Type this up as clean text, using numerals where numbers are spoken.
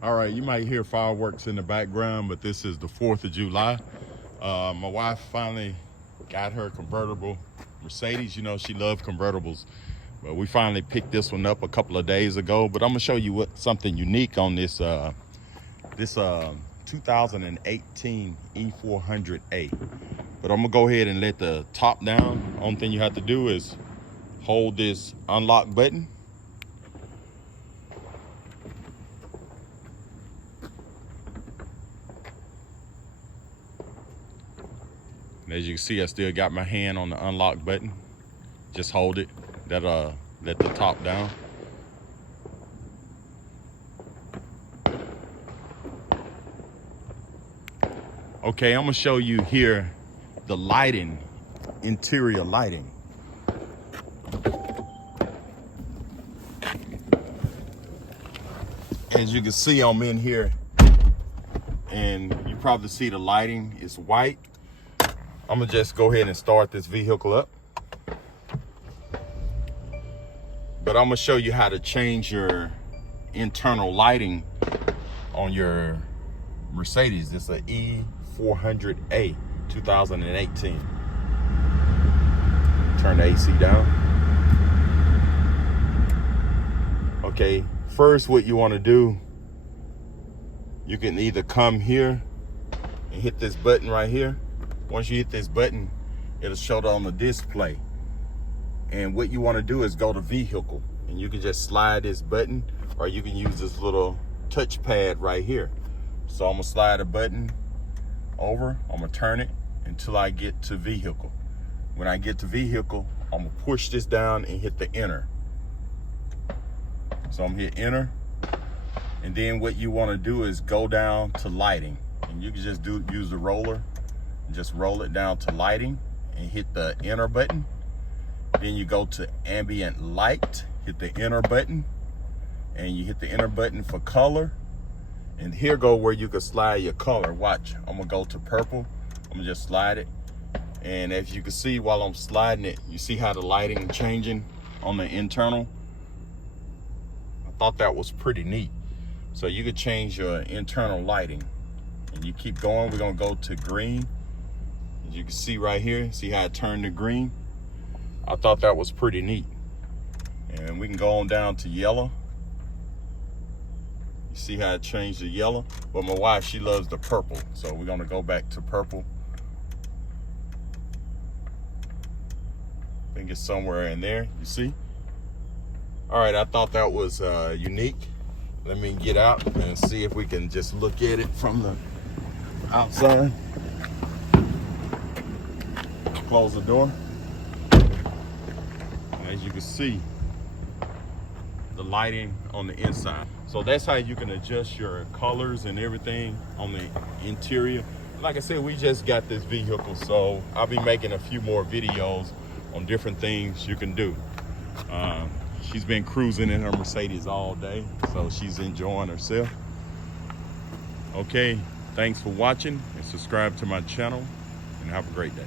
All right, you might hear fireworks in the background, but this is the 4th of July. My wife finally got her convertible Mercedes. You know, she loved convertibles, but we finally picked this one up a couple of days ago. But I'm gonna show you something unique on this 2018 E400A. But I'm gonna go ahead and let the top down. Only thing you have to do is hold this unlock button. And as you can see, I still got my hand on the unlock button. Just hold it. That'll let the top down. Okay, I'm gonna show you here the lighting, interior lighting. As you can see, I'm in here, and you probably see the lighting is white. I'm gonna just go ahead and start this vehicle up. But I'm gonna show you how to change your internal lighting on your Mercedes. This is an E400A 2018. Turn the AC down. Okay, first what you wanna do, you can either come here and hit this button right here. Once you hit this button, it'll show it on the display. And what you want to do is go to vehicle, and you can just slide this button, or you can use this little touch pad right here. So I'm gonna slide a button over, I'm gonna turn it until I get to vehicle. When I get to vehicle, I'm gonna push this down and hit the enter. So I'm gonna hit enter. And then what you want to do is go down to lighting, and you can just use the roller. Just roll it down to lighting and hit the enter button. Then you go to ambient light, hit the enter button, and you hit the enter button for color. And here go where you can slide your color. Watch, I'm gonna go to purple. I'm gonna just slide it. And as you can see while I'm sliding it, you see how the lighting changing on the internal. I thought that was pretty neat. So you could change your internal lighting. And you keep going, we're gonna go to green. As you can see right here, see how it turned to green? I thought that was pretty neat. And we can go on down to yellow. You see how it changed to yellow? But my wife, she loves the purple. So we're gonna go back to purple. I think it's somewhere in there, you see? All right, I thought that was unique. Let me get out and see if we can just look at it from the outside. Close the door. As you can see, the lighting on the inside. So that's how you can adjust your colors and everything on the interior. Like I said, we just got this vehicle, so I'll be making a few more videos on different things you can do. She's been cruising in her Mercedes all day, so she's enjoying herself. Okay, thanks for watching, and subscribe to my channel, and have a great day.